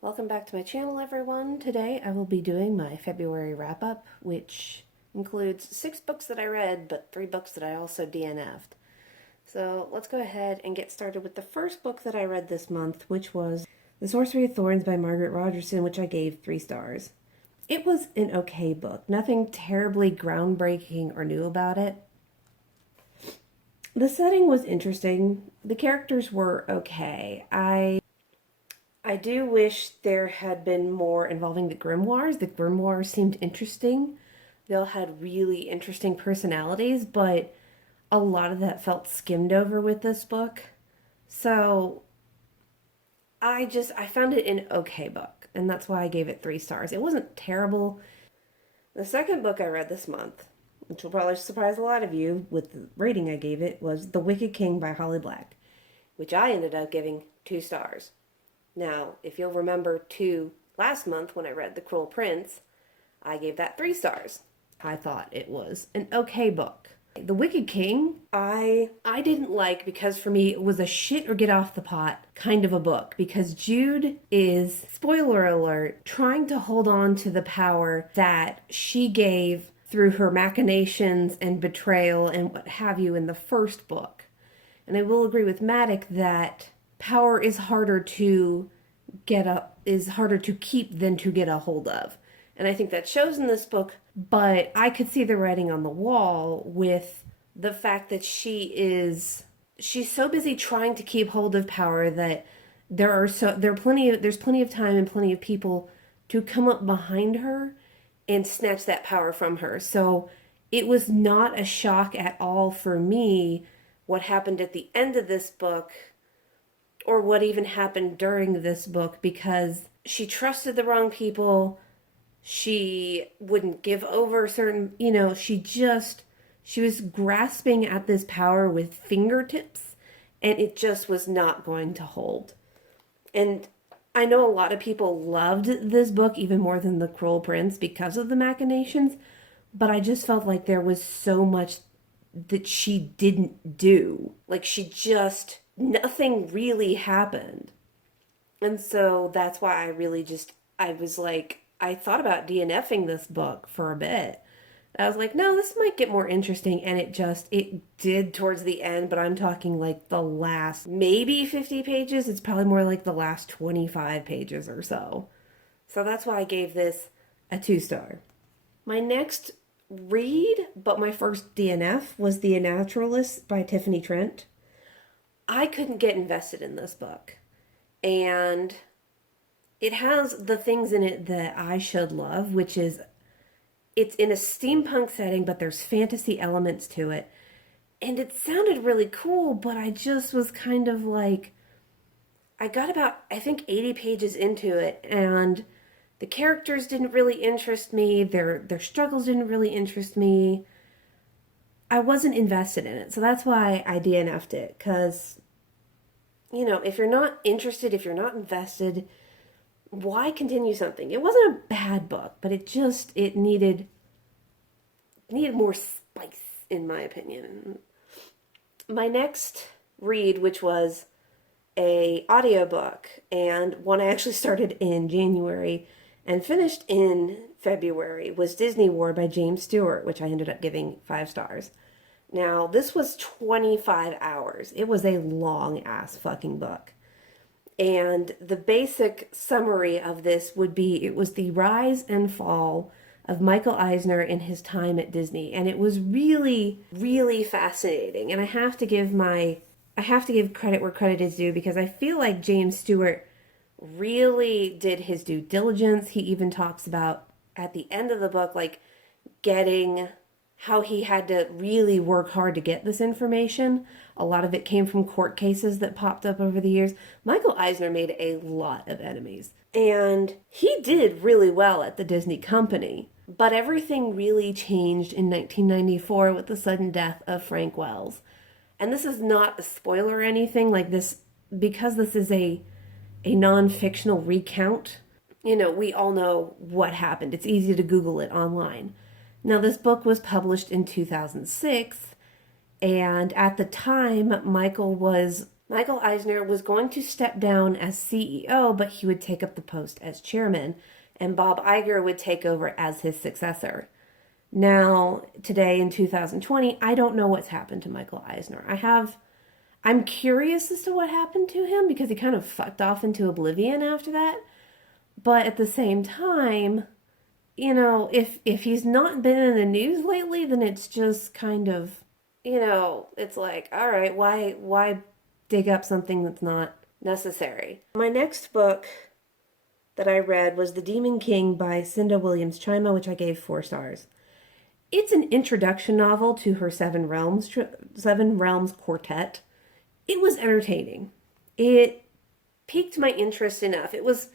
Welcome back to my channel, everyone. Today I will be doing my February wrap-up, which includes 6 books that I read, but 3 books that I also DNF'd. So let's go ahead and get started with the first book that I read this month, which was The Sorcery of Thorns by Margaret Rogerson, which I gave 3 stars. It was an okay book. Nothing terribly groundbreaking or new about it. The setting was interesting. The characters were okay. I do wish there had been more involving the grimoires. The grimoires seemed interesting. They all had really interesting personalities, but a lot of that felt skimmed over with this book. So I found it an okay book, and that's why I gave it 3 stars. It wasn't terrible. The second book I read this month, which will probably surprise a lot of you with the rating I gave it, was The Wicked King by Holly Black, which I ended up giving 2 stars. Now, if you'll remember last month when I read The Cruel Prince, I gave that 3 stars. I thought it was an okay book. The Wicked King, I didn't like because for me it was a shit or get off the pot kind of a book because Jude is, spoiler alert, trying to hold on to the power that she gave through her machinations and betrayal and what have you in the first book. And I will agree with Matic that power is harder to keep than to get a hold of. And I think that shows in this book, but I could see the writing on the wall with the fact that she's so busy trying to keep hold of power that there's plenty of time and plenty of people to come up behind her and snatch that power from her. So it was not a shock at all for me what happened at the end of this book or what even happened during this book, because she trusted the wrong people. She wouldn't give over certain, she was grasping at this power with fingertips, and it just was not going to hold. And I know a lot of people loved this book even more than The Cruel Prince because of the machinations, but I just felt like there was so much that she didn't do. Like nothing really happened. And so that's why I thought about DNFing this book for a bit. I was like, no, this might get more interesting. And it did towards the end, but I'm talking like the last maybe 50 pages. It's probably more like the last 25 pages or so. So that's why I gave this a 2 star. My next read, but my first DNF, was The Naturalist by Tiffany Trent. I couldn't get invested in this book. And it has the things in it that I should love, which is it's in a steampunk setting, but there's fantasy elements to it. And it sounded really cool, but I just was kind of like, I got about, I think, 80 pages into it, and the characters didn't really interest me. Their struggles didn't really interest me. I wasn't invested in it. So that's why I DNF'd it, because, if you're not interested, if you're not invested, why continue something? It wasn't a bad book, but it needed more spice, in my opinion. My next read, which was a audiobook, and one I actually started in January and finished in February, was Disney War by James Stewart, which I ended up giving 5 stars. Now, this was 25 hours. It was a long-ass fucking book. And the basic summary of this would be, it was the rise and fall of Michael Eisner in his time at Disney. And it was really, really fascinating. And I have to give credit where credit is due, because I feel like James Stewart really did his due diligence. He even talks about at the end of the book, like getting how he had to really work hard to get this information. A lot of it came from court cases that popped up over the years. Michael Eisner made a lot of enemies, and he did really well at the Disney company. But everything really changed in 1994 with the sudden death of Frank Wells. And this is not a spoiler or anything like this, because this is a non-fictional recount. We all know what happened. It's easy to Google it online. Now, this book was published in 2006, and at the time, Michael was Michael Eisner was going to step down as CEO, but he would take up the post as chairman, and Bob Iger would take over as his successor. Now, today in 2020, I don't know what's happened to Michael Eisner. I'm curious as to what happened to him because he kind of fucked off into oblivion after that. But at the same time, if he's not been in the news lately, then it's just kind of, it's like, all right, why dig up something that's not necessary? My next book that I read was The Demon King by Cinda Williams Chima, which I gave 4 stars. It's an introduction novel to her Seven Realms quartet. It was entertaining. It piqued my interest enough. It was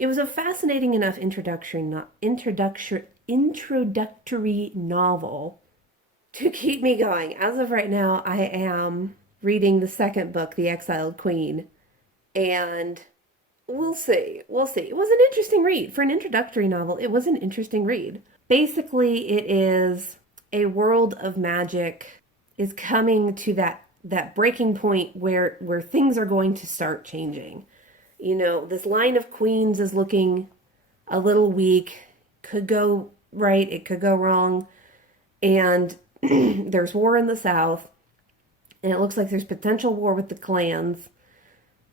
a fascinating enough introductory novel to keep me going. As of right now, I am reading the second book, The Exiled Queen, and we'll see. It was an interesting read. For an introductory novel, it was an interesting read. Basically, it is a world of magic is coming to that breaking point where things are going to start changing. This line of queens is looking a little weak. Could go right, it could go wrong. And there's war in the South. And it looks like there's potential war with the clans,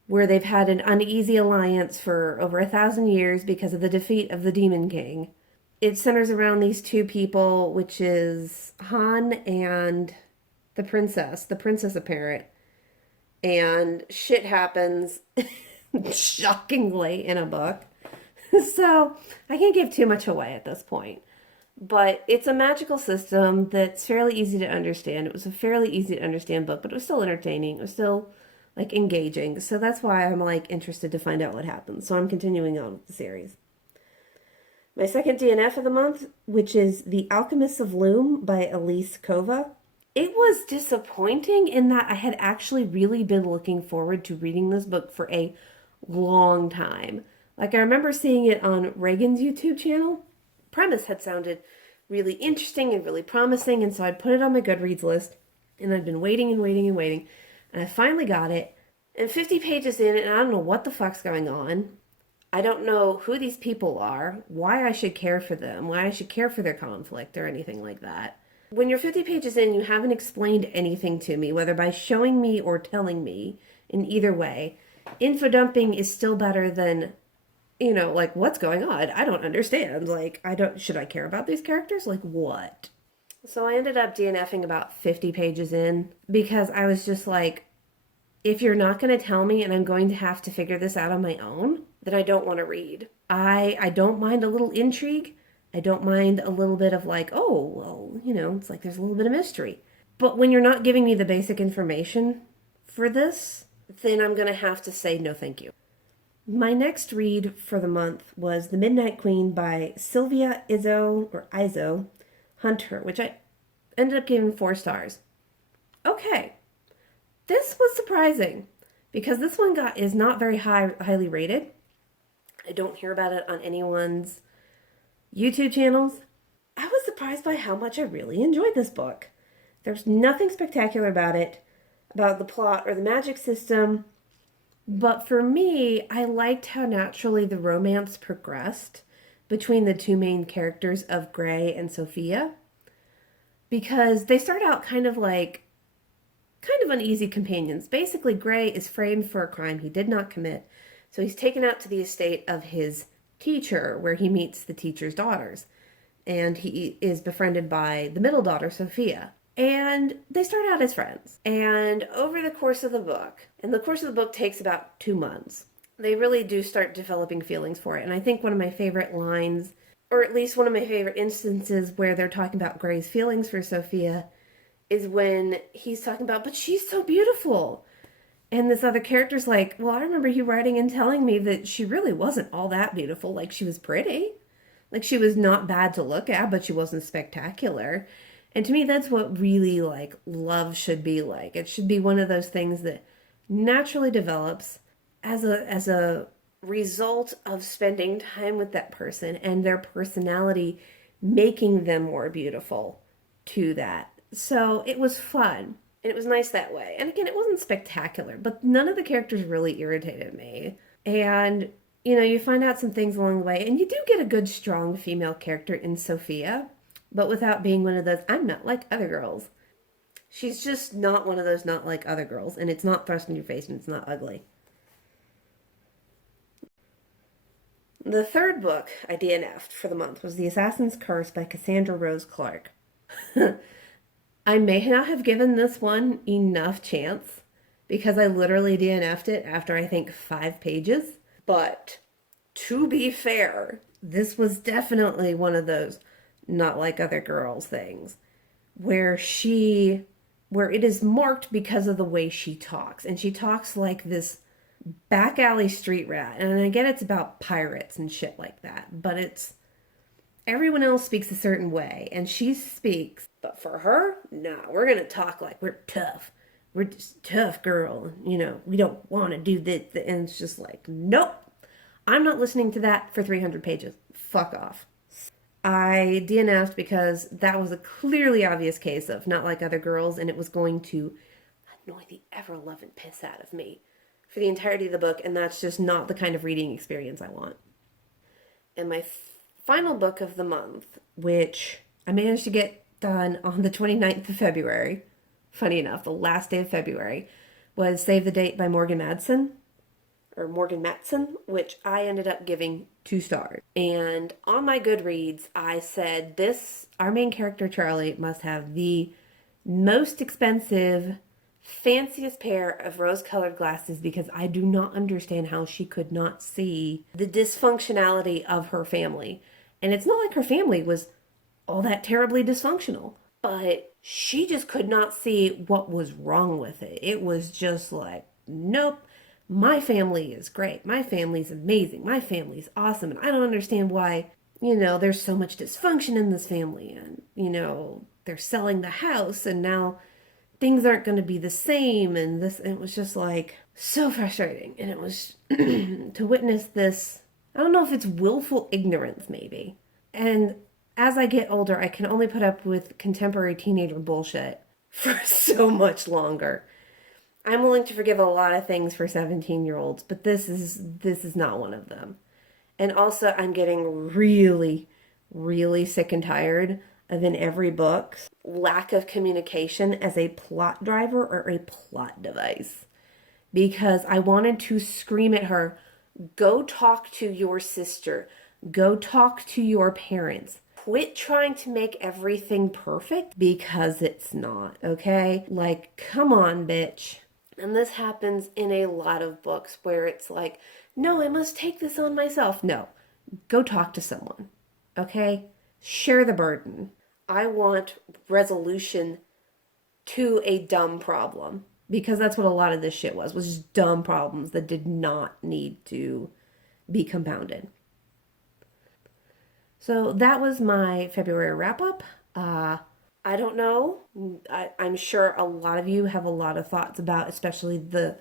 where they've had an uneasy alliance for over 1,000 years because of the defeat of the Demon King. It centers around these 2 people, which is Han and the princess apparent. And shit happens shockingly in a book. So I can't give too much away at this point. But it's a magical system that's fairly easy to understand. It was a fairly easy to understand book, but it was still entertaining. It was still engaging. So that's why I'm interested to find out what happens. So I'm continuing on with the series. My second DNF of the month, which is The Alchemists of Loom by Elise Kova. It was disappointing in that I had actually really been looking forward to reading this book for a long time. I remember seeing it on Reagan's YouTube channel. Premise had sounded really interesting and really promising, and so I'd put it on my Goodreads list, and I'd been waiting and waiting and waiting, and I finally got it, and 50 pages in, and I don't know what the fuck's going on. I don't know who these people are, why I should care for them, why I should care for their conflict, or anything like that. When you're 50 pages in, you haven't explained anything to me, whether by showing me or telling me, in either way. Info dumping is still better than, what's going on? I don't understand. Should I care about these characters? What? So I ended up DNFing about 50 pages in, because I was just if you're not going to tell me and I'm going to have to figure this out on my own, then I don't want to read. I don't mind a little intrigue. I don't mind a little bit of it's there's a little bit of mystery. But when you're not giving me the basic information for this, then I'm going to have to say no thank you. My next read for the month was The Midnight Queen by Sylvia Izzo Hunter, which I ended up giving 4 stars. Okay. This was surprising because this one is not very highly rated. I don't hear about it on anyone's YouTube channels. I was surprised by how much I really enjoyed this book. There's nothing spectacular about it, about the plot or the magic system, but for me, I liked how naturally the romance progressed between the 2 main characters of Gray and Sophia, because they start out kind of uneasy companions. Basically, Gray is framed for a crime he did not commit, so he's taken out to the estate of his teacher, where he meets the teacher's daughters, and he is befriended by the middle daughter, Sophia. And they start out as friends. And over the course of the book, and the course of the book takes about 2 months, they really do start developing feelings for it. And I think one of my favorite lines, or at least one of my favorite instances where they're talking about Gray's feelings for Sophia, is when he's talking about, but she's so beautiful. And this other character's like, well, I remember you writing and telling me that she really wasn't all that beautiful. She was pretty. She was not bad to look at, but she wasn't spectacular. And to me, that's what really, love should be like. It should be one of those things that naturally develops as a result of spending time with that person and their personality making them more beautiful to that. So it was fun. And it was nice that way. And again, it wasn't spectacular, but none of the characters really irritated me. And, you find out some things along the way, and you do get a good, strong female character in Sophia, but without being one of those, I'm not like other girls. She's just not one of those not like other girls, and it's not thrust in your face and it's not ugly. The third book I DNF'd for the month was The Assassin's Curse by Cassandra Rose Clark. I may not have given this one enough chance because I literally DNF'd it after I think 5 pages. But to be fair, this was definitely one of those not like other girls things where it is marked because of the way she talks. And she talks like this back alley street rat. And I get it's about pirates and shit like that, but everyone else speaks a certain way, and she speaks. But for her, nah, we're going to talk like we're tough. We're just tough girl. We don't want to do this. And it's just like, nope, I'm not listening to that for 300 pages. Fuck off. I DNF'd because that was a clearly obvious case of not like other girls, and it was going to annoy the ever-loving piss out of me for the entirety of the book, and that's just not the kind of reading experience I want. And my final book of the month, which I managed to get done on the 29th of February, funny enough, the last day of February, was Save the Date by Morgan Matson, which I ended up giving 2 stars. And on my Goodreads, I said our main character, Charlie, must have the most expensive, fanciest pair of rose-colored glasses because I do not understand how she could not see the dysfunctionality of her family. And it's not like her family was all that terribly dysfunctional, but she just could not see what was wrong with it. It was just like, nope, my family is great. My family's amazing. My family's awesome. And I don't understand why, there's so much dysfunction in this family. And, they're selling the house and now things aren't going to be the same. And it was just like so frustrating. And it was to witness this, I don't know if it's willful ignorance maybe. And as I get older, I can only put up with contemporary teenager bullshit for so much longer. I'm willing to forgive a lot of things for 17-year-olds, but this is not one of them. And also, I'm getting really, really sick and tired of in every book lack of communication as a plot driver or a plot device. Because I wanted to scream at her, go talk to your sister. Go talk to your parents. Quit trying to make everything perfect because it's not, okay? Like, come on, bitch. And this happens in a lot of books where it's like, no, I must take this on myself. No, go talk to someone, okay? Share the burden. I want resolution to a dumb problem because that's what a lot of this shit was just dumb problems that did not need to be compounded. So that was my February wrap-up. I don't know. I'm sure a lot of you have a lot of thoughts about, especially the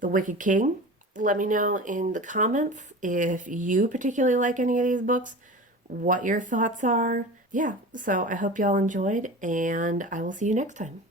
Wicked King. Let me know in the comments if you particularly like any of these books, what your thoughts are. Yeah, so I hope y'all enjoyed, and I will see you next time.